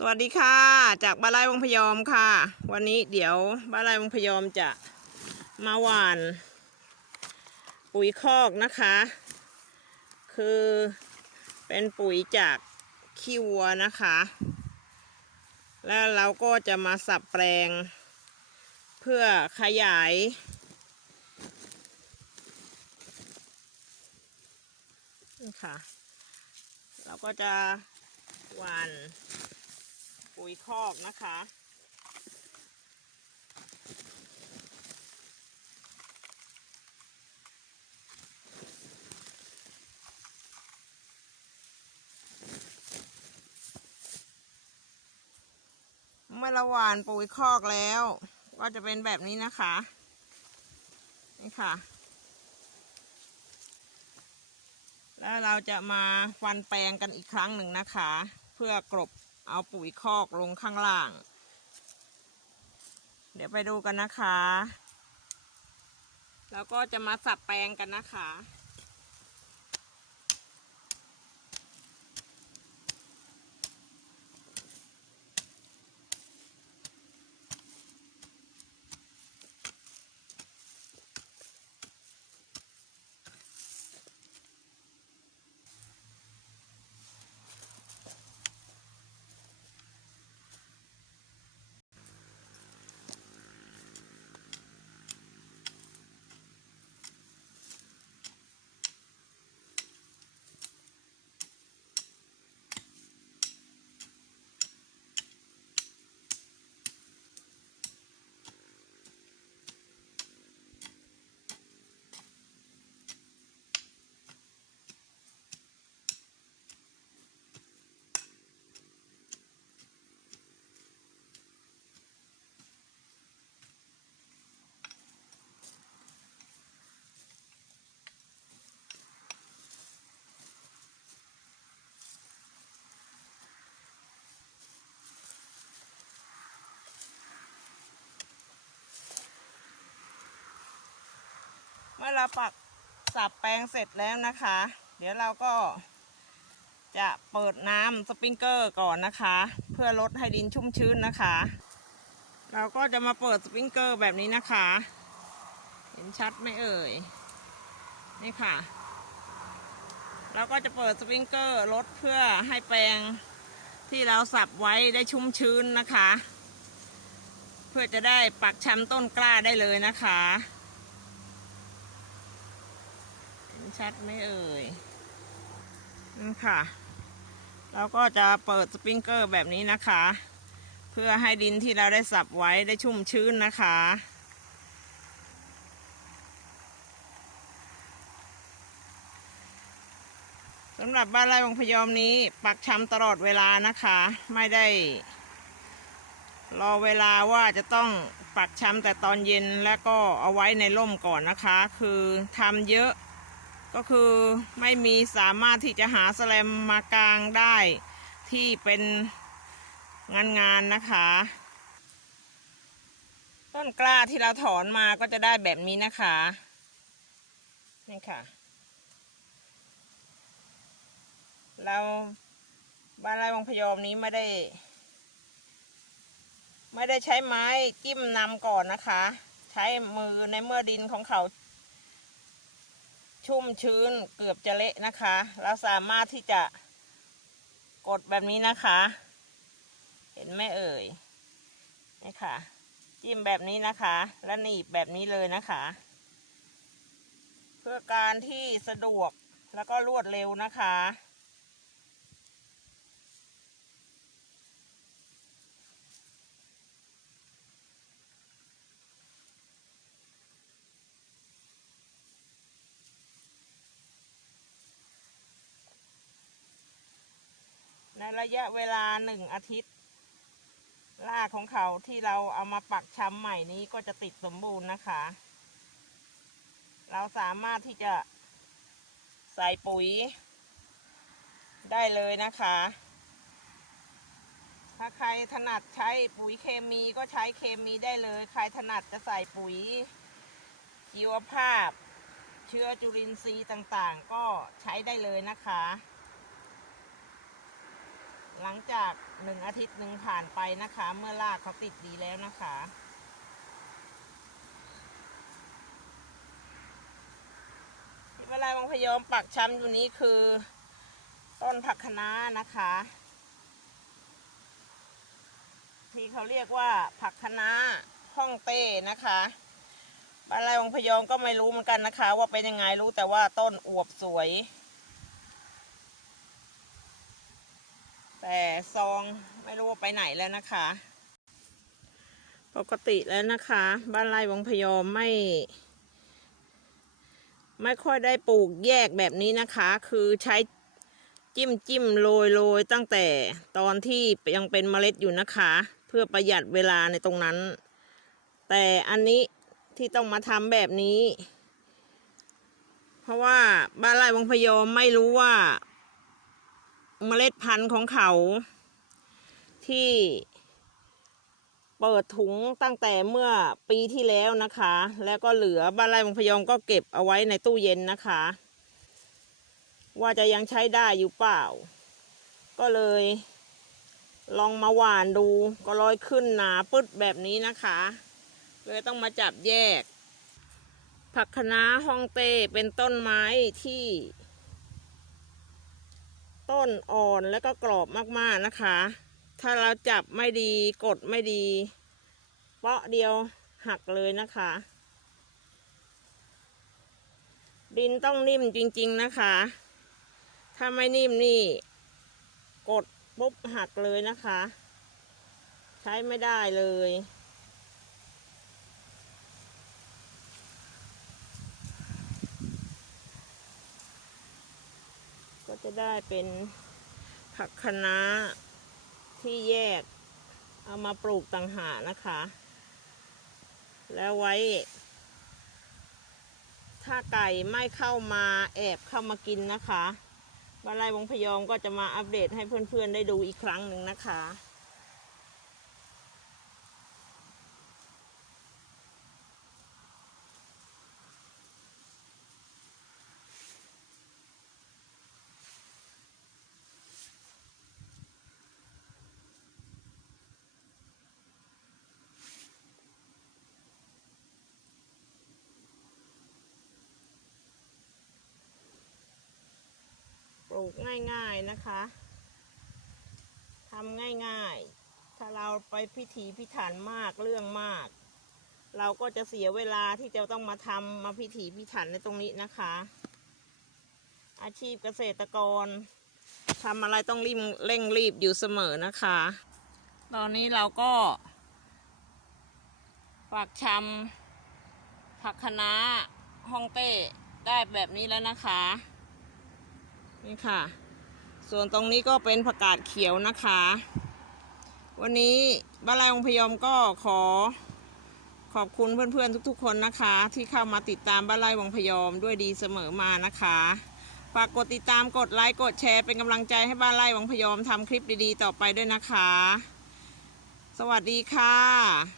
สวัสดีค่ะ จากบ้านไร่วงพยอมค่ะ วันนี้เดี๋ยวบ้านไร่วงพยอมจะมาหว่าน ปุ๋ยคอกนะคะ คือเป็นปุ๋ยจากขี้วัวนะคะ แล้วเราก็จะมาสับแปลง เพื่อขยาย นี่ค่ะ เราก็จะหว่าน ปุ๋ยคอกนะคะ เมื่อเราหว่านปุ๋ยคอกแล้ว ก็จะเป็นแบบนี้นะคะ นี่ค่ะ แล้วเราจะมาฟันแปลงกันอีกครั้งหนึ่งนะคะ เพื่อกลบ เอาปุ๋ยคอกลงข้างล่าง เดี๋ยวไปดูกันนะคะ แล้วก็จะมาสับแปลงกันนะคะ เราปักสับแปลงเสร็จแล้วนะคะ เดี๋ยวเราก็จะเปิดน้ำสปริงเกอร์ก่อนนะคะ เพื่อลดให้ดินชุ่มชื้นนะคะ เราก็จะมาเปิดสปริงเกอร์แบบนี้นะคะ เห็นชัดไหมเอ่ย นี่ค่ะ เราก็จะเปิดสปริงเกอร์ลดเพื่อให้แปลงที่เราสับไว้ได้ชุ่มชื้นนะคะ เพื่อจะได้ปักชำต้นกล้าได้เลยนะคะ เห็น ชัดไหมเอ่ยนั่นค่ะ เราก็จะเปิดสปริงเกอร์แบบนี้นะคะ เพื่อให้ดินที่เราได้สับไว้ได้ชุ่มชื้นนะคะสำหรับบ้านไร่วงพยอมนี้ ปักชำตลอดเวลานะคะ ไม่ได้ รอเวลาว่าจะต้องปักชำแต่ตอนเย็นแล้วก็เอาไว้ในร่มก่อนนะคะ คือทำเยอะ ก็คือไม่มีสามารถที่จะหาแสลมมากางได้ที่เป็นงานงานนะคะ ต้นกล้าที่เราถอนมาก็จะได้แบบนี้นะคะนี่ค่ะ เราบ้านไร่วังพยอมนี้ไม่ได้ ไม่ได้ใช้ไม้จิ้มนำก่อนนะคะ ใช้มือในเมื่อดินของเขา ชุ่มชื้นเกือบจะเละนะคะ เราสามารถที่จะกดแบบนี้นะคะ เห็นไหมเอ่ยนี่ค่ะ จิ้มแบบนี้นะคะ และหนีบแบบนี้เลยนะคะ เพื่อการที่สะดวกแล้วก็รวดเร็วนะคะ ระยะเวลาหนึ่งอาทิตย์รากของเขาที่เราเอามาปักช้ำใหม่นี้ก็จะติดสมบูรณ์นะคะ เราสามารถที่จะใส่ปุ๋ย ได้เลยนะคะ ถ้าใครถนัดใช้ปุ๋ยเคมีก็ใช้เคมีได้เลย ใครถนัดจะใส่ปุ๋ยชีวภาพ เชื้อจุลินทรีย์ต่างๆ ก็ใช้ได้เลยนะคะ หลังจากหนึ่งอาทิตย์หนึ่งผ่านไปนะคะ เมื่อรากเขาติดดีแล้วนะคะ ที่เวลาบางพยอมปักช้ำอยู่นี้คือ ต้นผักคะน้านะคะ ที่เขาเรียกว่าผักคะน้าฮ่องเต้นะคะบ้านไรวังพยอมก็ไม่รู้เหมือนกันนะคะ ว่าเป็นยังไงรู้แต่ว่าต้นอวบสวย แต่ซองไม่รู้ว่าไปไหนแล้วนะคะ ปกติแล้วนะคะ บ้านไร่วังพยอมไม่ ไม่ค่อยได้ปลูกแยกแบบนี้นะคะ คือใช้จิ้มจิ้มโรยโรยตั้งแต่ตอนที่ยังเป็นเมล็ดอยู่นะคะ เพื่อประหยัดเวลาในตรงนั้น แต่อันนี้ที่ต้องมาทำแบบนี้ เพราะว่าบ้านไร่วังพยอมไม่รู้ว่า เมล็ดพันธุ์ของเขา ที่เปิดถุงตั้งแต่เมื่อปีที่แล้วนะคะ แล้วก็เหลือบ้านไร่บางพยองก็เก็บเอาไว้ในตู้เย็นนะคะ ว่าจะยังใช้ได้อยู่เปล่า ก็เลย ลองมาหว่านดูก็ลอยขึ้นหนาปึ๊ดแบบนี้นะคะ เลยต้องมาจับแยก ผักคะน้าฮองเต้เป็นต้นไม้ที่ ต้นอ่อนแล้วก็กรอบมากๆนะคะ ถ้าเราจับไม่ดีกดไม่ดีเปาะเดียวหักเลยนะคะ ดินต้องนิ่มจริง ๆนะคะ ถ้าไม่นิ่มนี่ กดปุ๊บหักเลยนะคะ ใช้ไม่ได้เลย จะได้เป็นผักคะน้าที่แยกเอามาปลูกต่างหากนะคะ แล้วไว้ ถ้าไก่ไม่เข้ามาแอบเข้ามากินนะคะบาลายวงพยอมก็จะมาอัปเดตให้เพื่อนๆได้ดูอีกครั้งหนึ่งนะคะ ลูกง่ายๆนะคะทำง่ายๆ ถ้าเราไปพิถีพิถันมากเรื่องมาก เราก็จะเสียเวลาที่จะต้องมาทำมาพิถีพิถันในตรงนี้นะคะ อาชีพเกษตรกรทำอะไรต้องรีบเร่งรีบอยู่เสมอนะคะ ตอนนี้เราก็ปักชำผักคะน้าฮ่องเต้ได้แบบนี้แล้วนะคะ นี่ค่ะ ส่วนตรงนี้ก็เป็นผักกาดเขียวนะคะ วันนี้บ้านไร่องพยอมก็ขอขอบคุณเพื่อนๆทุกๆ คนนะคะ ที่เข้ามาติดตามบ้านไร่วังพยอมด้วยดีเสมอมานะคะฝากกดติดตามกดไลค์กดแชร์เป็นกำลังใจให้บ้านไร่วังพยอมทำคลิปดีๆ ต่อไปด้วยนะคะ สวัสดีค่ะ